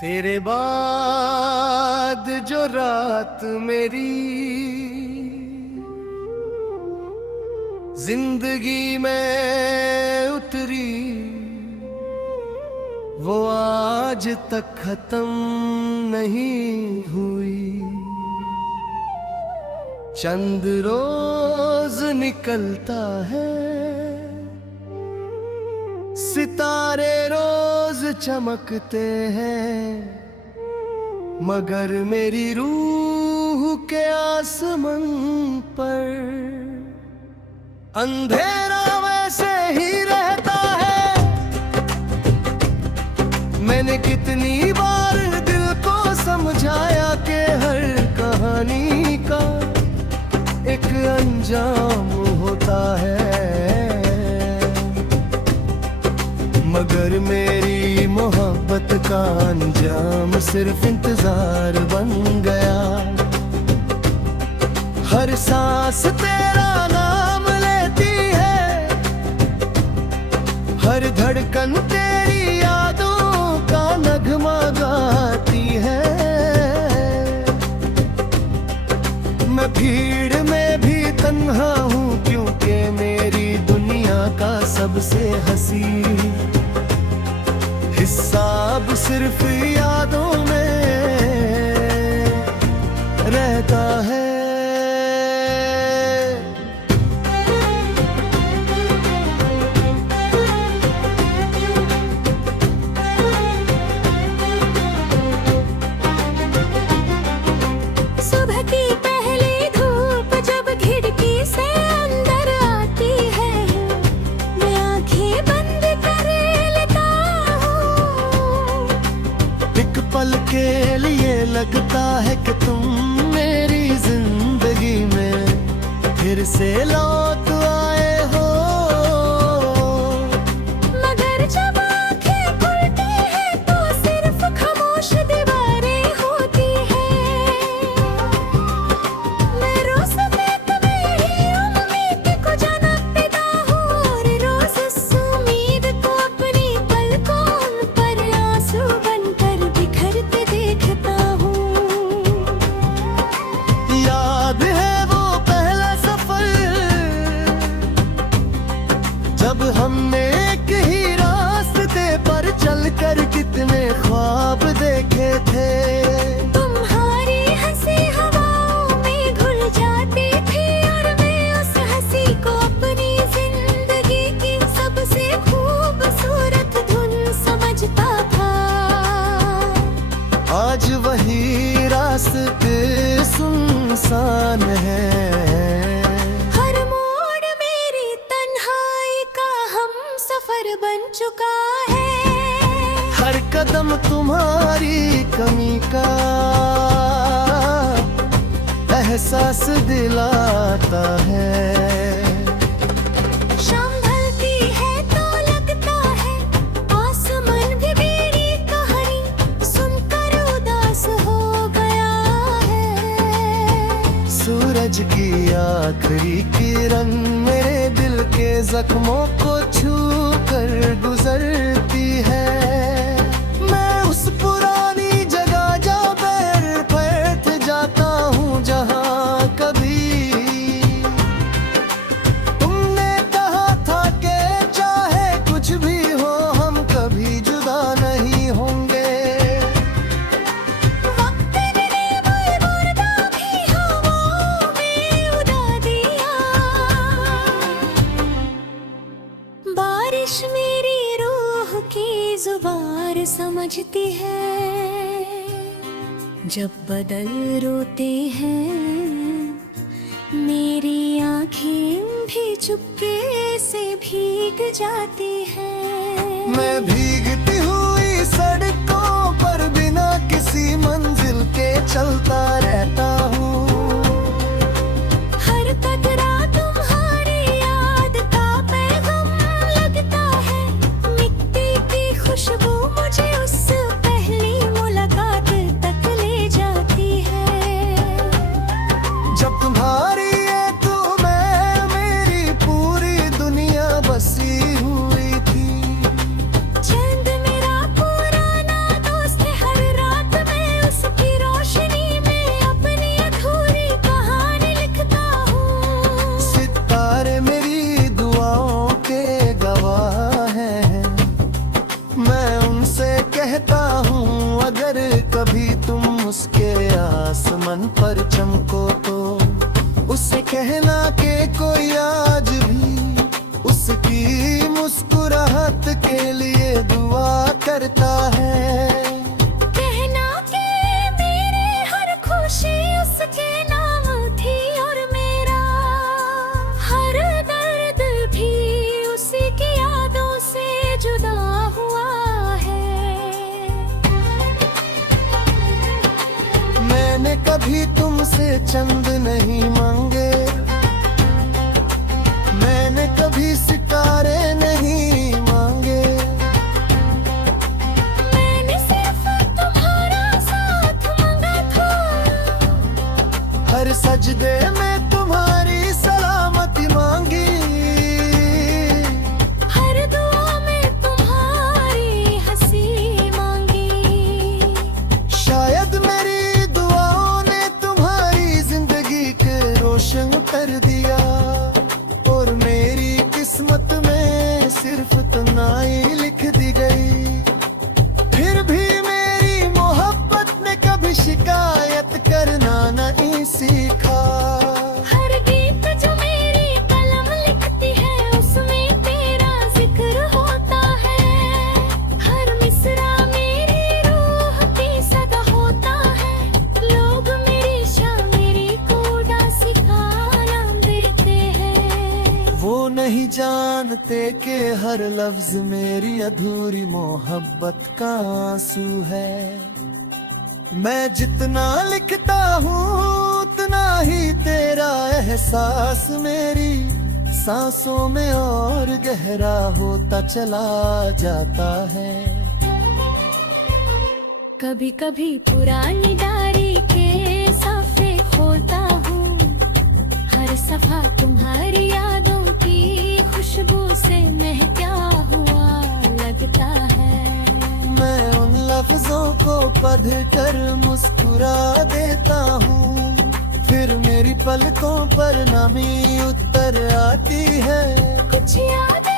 तेरे बाद जो रात मेरी जिंदगी में उतरी वो आज तक खत्म नहीं हुई। चंद रोज निकलता है, सितारे रोज चमकते हैं, मगर मेरी रूह के आसमान पर अंधेरा वैसे ही रहता है। मैंने कितनी बार दिल को समझाया कि हर कहानी का एक अंजाम होता है, मगर मेरी मोहब्बत का अंजाम सिर्फ इंतजार बन गया। हर सांस तेरा नाम लेती है, हर धड़कन तेरी यादों का नगमा गाती है। मैं भीड़ में भी तन्हा हूँ क्योंकि मेरी दुनिया का सबसे हंसी हिस्सा अब सिर्फ यादों में रहता है। सुबह की पहली धूप जब खिड़की से अंदर आती है, मैं आंखें बंद कर लेता हूँ। एक पल के लिए लगता है कि तुम मेरी जिंदगी में फिर से लौट आए हो, मगर जब आंखें खुलती हैं तो सिर्फ खामोश दीवारें होती हैं। मैं रोज देख मेरी उम्मीद को जन्मता हूँ और रोज इस उम्मीद को अपनी पलकों पर आंसू बनकर बिखरते देखता हूँ। याद है वो पहला सफर जब हमने एक ही रास्ते पर चलकर कितने ख्वाब देखे थे। तुम्हारी हंसी हवाओं में घुल जाती थी और मैं उस हंसी को अपनी जिंदगी की सबसे खूबसूरत धुन समझता था। आज वही रास्ते सुनसान है, हर मोड़ मेरी तन्हाई का हम सफर बन चुका है। हर कदम तुम्हारी कमी का एहसास दिलाता है। शाम ढलती है तो लगता है आसमान भी मेरी कहानी सुनकर उदास हो गया है। सूरज की आखिरी किरण मेरे दिल के जख्मों को छू कर गुजरती है। मैं उस पुरानी जगह जा बैठ जाता हूँ जहाँ कभी तुमने कहा था कि चाहे कुछ भी हो हम कभी जुदा नहीं होंगे। वक्त ने वो मुर्दा भी हवाओं में उड़ा दिया। बारिश मेरी रूह की जुबान समझती है, जब बदल रोते हैं मेरी आंखें भी चुपके से भीग जाती हैं। मैं भीगती हुई सड़कों पर बिना किसी मंजिल के चलता रहता हूँ। हर कतरा तुम्हारी याद का पैगाम लगता है। मिट्टी की खुशबू मुझे उस पहली मुलाकात तक ले जाती है। जब तुम्हारी ये तू मैं मेरी पूरी दुनिया बसी हुई थी। चंद मेरा पुराना दोस्त हर मुस्कुराहट के लिए दुआ करता है। कहना कि मेरी हर खुशी उसके नाम थी और मेरा हर दर्द भी उसी की यादों से जुदा हुआ है। मैंने कभी तुमसे चंद नहीं मांगे, मैंने कभी सितारे नहीं मांगे। मैंने सिर्फ तुम्हारा साथ मांगा था, हर सजदे में तुम्हारी सलामती मांगी। हर दुआ में तुम्हारी हंसी मांगी। शायद मेरी दुआओं ने तुम्हारी जिंदगी के रोशन कर दिया, और मेरी किस्मत में सिर्फ तन्हाई लिख दी गई। फिर भी मेरी मोहब्बत ने कभी शिकायत करना नहीं सीखा। हर गीत जो मेरी कलम लिखती है उसमें तेरा जिक्र होता है। हर मिसरा मेरी रूह की सदा होता है। लोग मेरी शायरी को उदासी का नाम देते हैं। वो नहीं जानते कि हर लफ्ज मेरी अधूरी मोहब्बत का आंसू है। मैं जितना लिखता हूँ उतना ही तेरा एहसास मेरी सांसों में और गहरा होता चला जाता है। कभी कभी पुरानी डायरी के सफ़े खोलता हूँ, हर सफ़ा तुम्हारी यादों की खुशबू से महका हुआ लगता है। मैं उन लफ्जों को पढ़ कर मुस्कुरा देता हूँ, फिर मेरी पलकों पर नमी उतर आती है। कुछ याद